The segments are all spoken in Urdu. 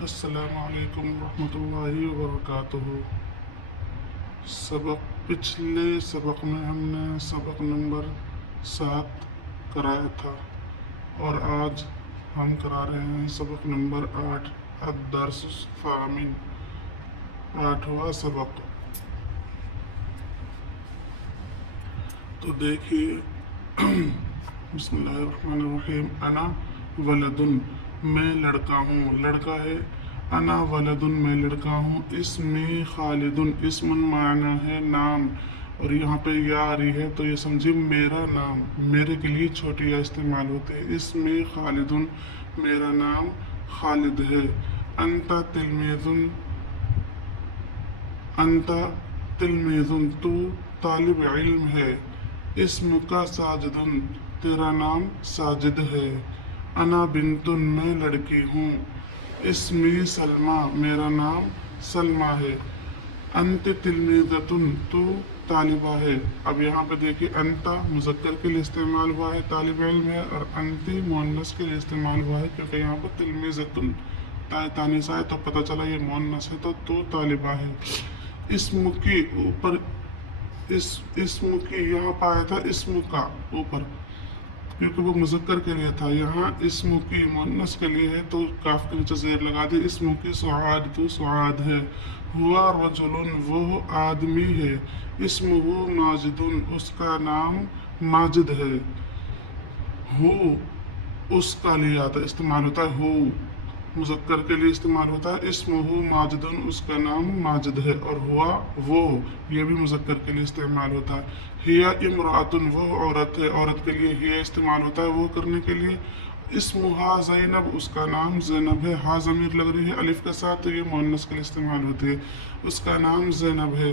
السلام علیکم ورحمۃ اللہ وبرکاتہ۔ پچھلے سبق میں ہم نے سبق نمبر 7 کرایا تھا اور آج ہم کرا رہے ہیں سبق نمبر 8 الدرس الثامن، 8واں سبق۔ تو دیکھیے بسم اللہ الرحمن الرحیم۔ انا ولدن، میں لڑکا ہوں، لڑکا ہے۔ انا ولدن، میں لڑکا ہوں۔ اسمی خالدن، اسم معنی ہے نام، اور یہاں پہ یا آ رہی ہے تو یہ سمجھے میرا نام، میرے کے لیے چھوٹی یا استعمال ہوتے ہیں۔ اسمی خالدن، میرا نام خالد ہے۔ انت تلمیذن، انت تلمیذن، تو طالب علم ہے۔ اسم کا ساجدن، تیرا نام ساجد ہے۔ انا بنتن، میں لڑکی ہوں۔ اسمی سلمہ، میرا نام سلمہ ہے۔ انت تلمیذتن، تو طالبہ ہے۔ اب یہاں پہ دیکھیے انتا مذکر کے لیے استعمال ہوا ہے، طالب علم ہے، اور انتی مؤنث کے لیے استعمال ہوا ہے کیونکہ یہاں پر تلمیذتن تانیث آئے تو پتہ چلا یہ مؤنث ہے تو طالبہ ہے۔ اسم کی اوپر، اسم کی یہاں پہ آیا تھا اسم کا اوپر کیونکہ وہ مذکر کے لیے تھا، یہاں اسم کی مؤنث کے لیے ہے تو کاف کے نیچے زیر لگا دی۔ اسم کی سعاد، تو سعاد ہے۔ ہوا رجل، وہ آدمی ہے۔ اسم وہ ماجدن، اس کا نام ماجد ہے۔ ہو اس کا لیے آتا استعمال ہوتا ہے، ہو مذکر کے لیے استعمال ہوتا ہے۔ اسم ہو ماجدن، اس کا نام ماجد ہے، اور ہوا وہ، یہ بھی مذکر کے لیے استعمال ہوتا ہے۔ ہیا امراتن، وہ عورت ہے، عورت کے لیے ہیا استعمال ہوتا ہے وہ کرنے کے لیے۔ اسمہا زینب، اس کا نام زینب ہے۔ ہا ضمیر لگ رہی ہے الف کے ساتھ تو یہ مؤنث کے لیے استعمال ہوتی ہے، اس کا نام زینب ہے۔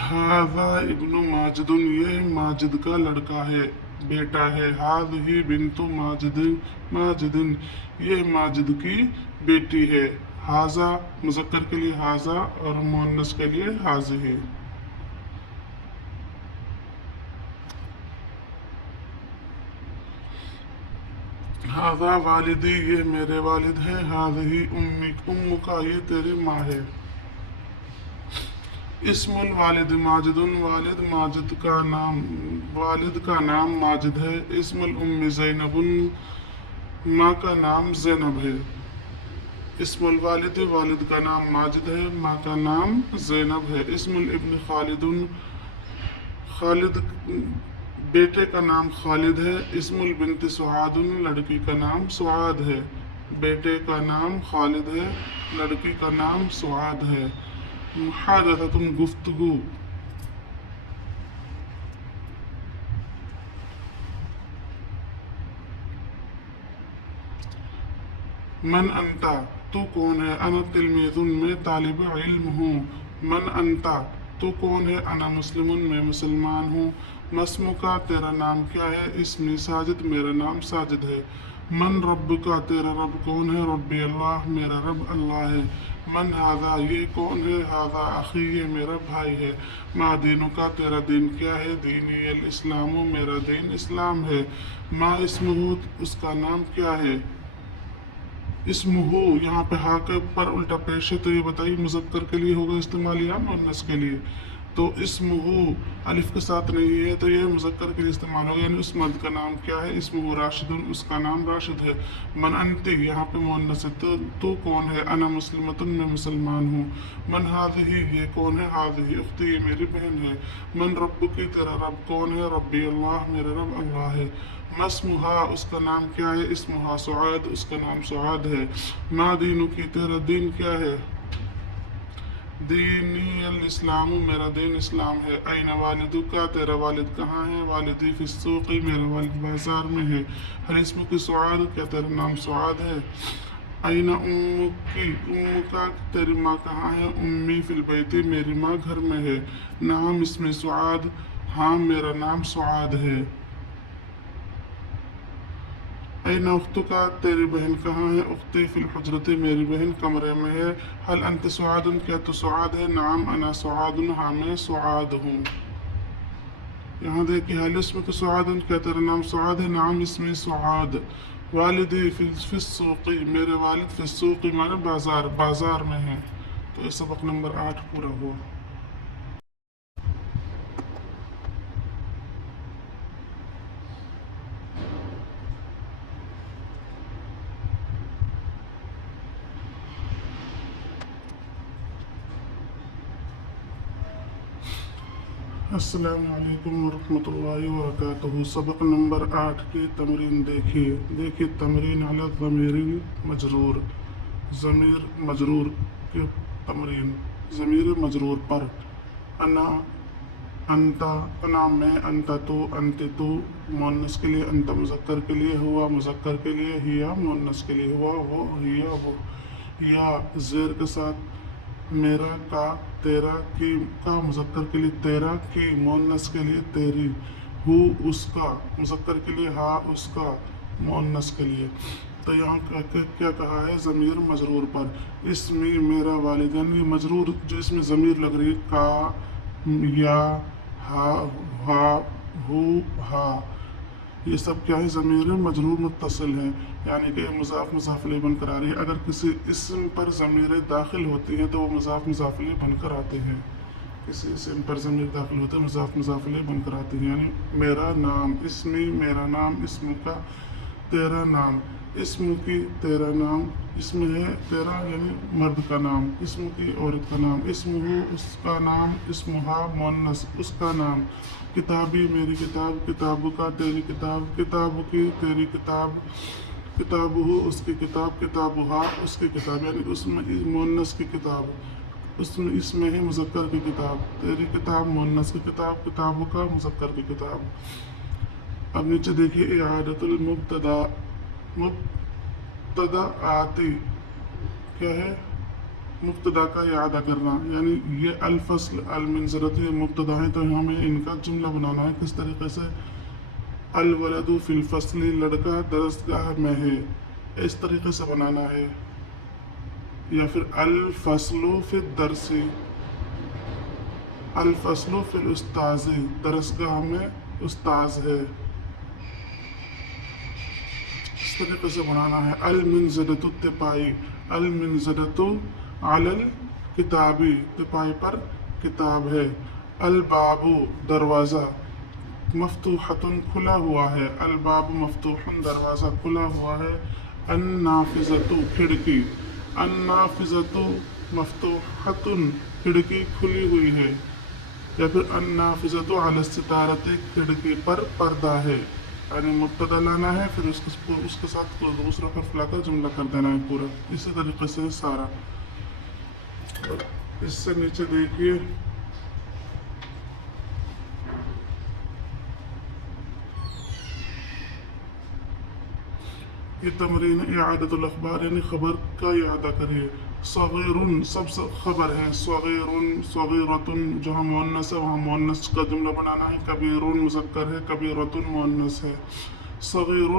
ھذا ابن ماجد، یہ ماجد کا لڑکا ہے، بیٹا ہے۔ ھذہ بنت ماجد، یہ ماجد کی بیٹی ہے۔ ھذا مذکر کے لیے ھذا اور مؤنث کے لیے ھذہ۔ ھذا والدی، یہ میرے والد ہیں۔ ھذہ امک، یہ تیری ماں ہے۔ اسم الوالد ماجد، والد کا نام ماجد ہے۔ اسم الام زینب، ماں کا نام زینب ہے۔ اسم الوالد، والد کا نام ماجد ہے، ماں کا نام زینب ہے۔ اسم الابن خالد، خالد بیٹے کا نام خالد ہے۔ اسم البنت سعاد، لڑکی کا نام سعاد ہے۔ بیٹے کا نام خالد ہے، لڑکی کا نام سعاد ہے۔ محادثۃ، گفتگو۔ من انتا، تو کون ہے؟ انا تلمیذ، میں طالب علم ہوں۔ من انتا، تو کون ہے؟ انا مسلم، میں مسلمان ہوں۔ مسم کا، تیرا نام کیا ہے؟ اسمی ساجد، میرا نام ساجد ہے۔ من رب کا، تیرا رب کون ہے؟ ربی اللہ، میرا رب اللہ ہے۔ من ھذا، یہ کون ہے؟ ھذا اخی، یہ میرا بھائی ہے۔ ما دینک کا، تیرا دین کیا ہے؟ دینی الاسلام، میرا دین اسلام ہے۔ ما اسمہ، اس کا نام کیا ہے؟ اسم ہو، یہاں پہ ہا کے پر الٹا پیش ہے تو یہ بتائیے مذکر کے لیے ہوگا استعمال یا مؤنث کے لیے؟ تو اسم ہو الف کے ساتھ نہیں ہے تو یہ مذکر کے لیے استعمال ہوگا، یعنی اس مرد کا نام کیا ہے؟ اسم ہو راشد، اس کا نام راشد ہے۔ من انت، یہاں پہ مؤنث ہے تو کون ہے؟ انا مسلمۃ، میں مسلمان ہوں۔ من ھذہ، یہ کون ہے؟ ھذہ اختی، یہ میری بہن ہے۔ من ربک، تیرا رب کون ہے؟ ربی اللہ، میرا رب اللہ ہے۔ مسمہا، اس کا نام کیا ہے؟ اسمہا سعاد، اس کا نام سعاد ہے۔ ما دینک، تیرا دین کیا ہے؟ دینی الاسلام، میرا دین اسلام ہے۔ این والدک، تیرا والد کہاں ہے؟ والدی فی السوق، میرا والد بازار میں ہے۔ ہل اسمک سعاد، کیا تیرا نام سعاد ہے؟ این امک، تیری ماں کہاں ہے؟ امی فی البیت، میری ماں گھر میں ہے۔ نعم اسم سعاد، ہاں میرا نام سعاد ہے۔ این اختک، تیری بہن کہاں ہے؟ اختی فی الحجرۃ، میری بہن کمرے میں ہے۔ حل انت سعاد، کیا تو سعاد ہے؟ نعم انا سعاد، ہاں میں سعاد ہوں۔ یہاں دیکھیے حل اسمک سعاد، کیا تیرا نام سعاد ہے؟ نعم اسمی سعاد۔ والدی فی السوقی، میرے والد فی السوقی مانے بازار، بازار میں ہیں. تو یہ سبق نمبر 8 پورا ہوا. السلام علیکم ورحمۃ اللہ وبرکاتہ. سبق نمبر 8 کی تمرین دیکھیے تمرین علی الضمیر المجرور، ضمیر مجرور کی تمرین. ضمیر مجرور پر انا، انتا، انا میں، انتا تو، انت تو مؤنث کے لیے، انت مذکر کے لیے، ہوا مذکر کے لیے، ہیا مؤنث کے لیے، ہوا وہ، ہیا وہ. یا زیر کے ساتھ میرا، کا، تیرا، کی، کا مذکر کے لیے، تیرا، کی مؤنث کے لیے، تیری. ہو اس کا مذکر کے لیے، ہا اس کا مؤنث کے لیے. تو یہاں کیا کہا ہے؟ ضمیر مجرور پر. اسمی میرا والد، یعنی مجرور جو اس میں ضمیر لگ رہی ہے، کا، یا، ہا، ہو، ہا، یہ سب کیا ہے؟ ضمیر مجرور متصل ہے، یعنی کہ مضاف مضاف الیہ بن کر آ رہی ہے. اگر کسی اسم پر ضمیریں داخل ہوتی ہیں تو وہ مضاف مضاف الیہ بن کر آتے ہیں. کسی اسم پر ضمیر داخل ہوتے ہیں مضاف مضاف الیہ بن کر آتے ہیں. یعنی میرا نام، اسمی میرا نام، اسم کا تیرا نام، اسم کی تیرا نام، اسم ہے تیرا یعنی مرد کا نام، اسم کی عورت کا نام، اسم ہو اس کا نام، اسمہا مؤنث اس کا نام. کتابی میری کتاب، کتاب کا تیری کتاب، کتاب کی تیری کتاب، کتاب ہو اس کی کتاب، کتابہا اس کی کتاب، یعنی اس میں مؤنث کی کتاب، اس میں ہے مذکر کی کتاب. تیری کتاب مؤنث کی کتاب، کتاب کا مذکر کی کتاب. اب نیچے دیکھیے اعادۃ المبتدا، مبتدا آتی کیا ہے؟ مبتدا کا اعادہ کرنا. یعنی یہ الفصل، المنزلۃ، یہ مبتدا ہے تو ہمیں ان کا جملہ بنانا ہے. کس طریقے سے؟ الولد فی الفصل، لڑکا درسگاہ میں ہے، اس طریقے سے بنانا ہے. یا پھر الفصل فی الدرس، الفصل فی الاستاذ، درسگاہ میں استاذ ہے، اس طریقے سے بنانا ہے. المنزلۃ تپائی، المنزلۃ علی الکتابی، تپائی پر کتاب ہے. الباب دروازہ، مفتوحۃ کھلا ہوا ہے، الباب مفتوح دروازہ کھلا ہوا ہے. النافذۃ کھڑکی، النافذۃ مفتوحۃ کھڑکی کھلی ہوئی ہے. یا پھر النافذۃ علی الستارۃ کھڑکی پر پردہ ہے. یعنی مبتدا لانا ہے، پھر اس کے ساتھ دوسرا حرف لا کر جملہ کر دینا ہے پورا. اسی طریقے سے سارا. اس سے نیچے دیکھیے یہ تمرین اعادۃ الاخبار، یعنی خبر کا اعادہ کریے. صغیر سب سے خبر ہے، صغیر صغیرۃ جہاں مؤنث ہے وہاں مؤنث کا جملہ بنانا ہے. کبیر مذکر ہے، کبیرۃ مؤنث ہے. صغیر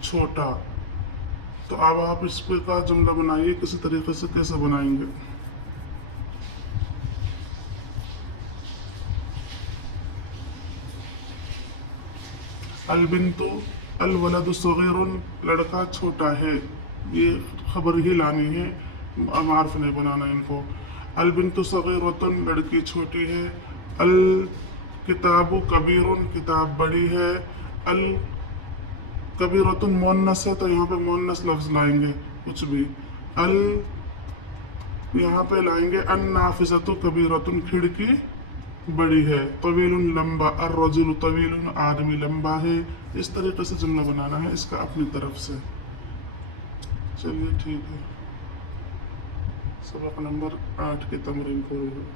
چھوٹا. تو اب آپ اس پہ کا جملہ بنائیے. کسی طریقے سے کیسے بنائیں گے؟ البنت، الولد صغیر، لڑکا چھوٹا ہے. یہ خبر ہی لانی ہے، معرف نہیں بنانا ان کو. البنت صغیرۃ، لڑکی چھوٹی ہے. الکتاب کبیر، کتاب بڑی ہے. الکبیرۃ مؤنث ہے تو یہاں پہ مؤنث لفظ لائیں گے کچھ بھی. یہاں پہ لائیں گے النافذۃ کبیرۃ، کھڑکی بڑی ہے. طویل لمبا، الرجل طویل، آدمی لمبا ہے. اس طریقے سے جملہ بنانا ہے اس کا اپنی طرف سے. چلیے ٹھیک ہے. سبق نمبر 8 کی تمرین پوری ہوئی.